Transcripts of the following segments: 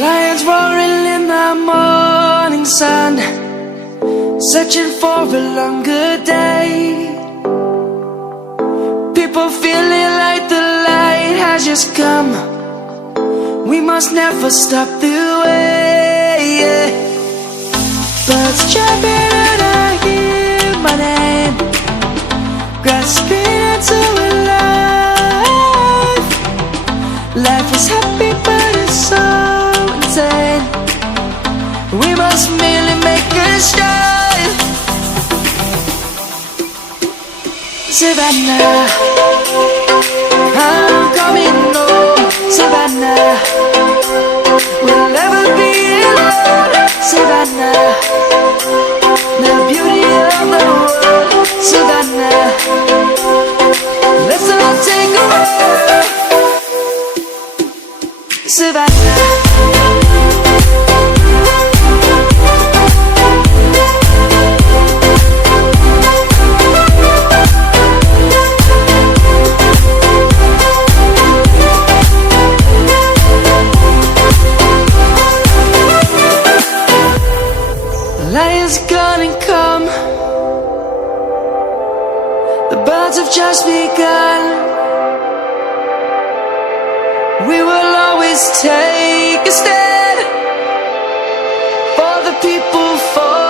Lions roaring in the morning sun, searching for a longer day. People feeling like the light has just come. We must never stop the way. Birds chirping and I hear my name, grasping into a life. Life is happy but it's so insane. We must merely make a start. Savannah, I'm coming home. Savannah, we'll never be alone. Savannah, the beauty of the world. Savannah, let's all take a walk. Savannah, lion's gonna come. The birds have just begun. We will always take a stand for the people, for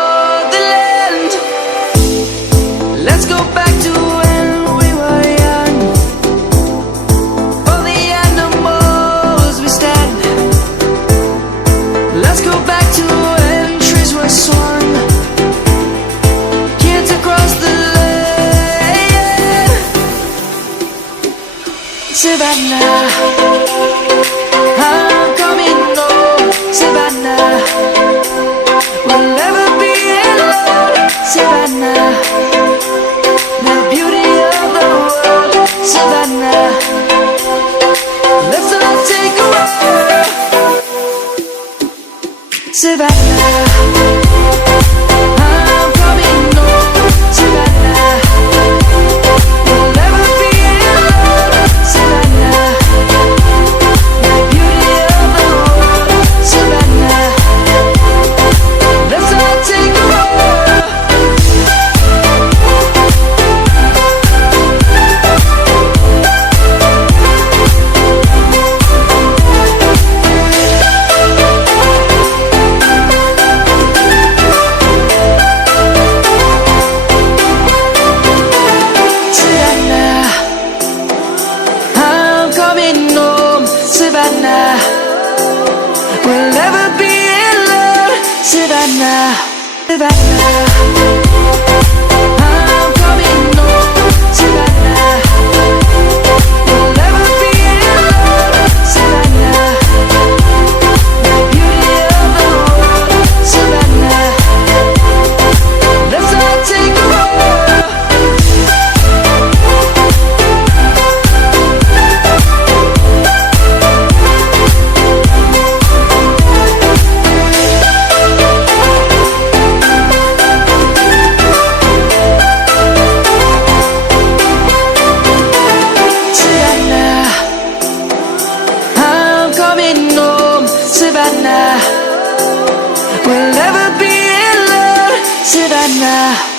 the land. Let's go back to when we were young. For the animals we stand. Let's go back to when trees were swung, kids across the land. Savannah, I'm coming home. Savannah, we'll never be alone. Savannah, the beauty of the world. Savannah, let's all take a walk. Savannah, I'm coming home. Savannah, we'll never be alone. Savannah, the beauty of the world. Savannah, let's all take a walk. Savannah, I'm coming home. Savannah, we'll never be alone. Savannah, Savannah, I'm coming home. Savannah, we'll never be alone. Savannah, the beauty of the world. Savannah, let's all take a walk. Savannah, I'm coming home. Savannah, we'll never be alone. Savannah.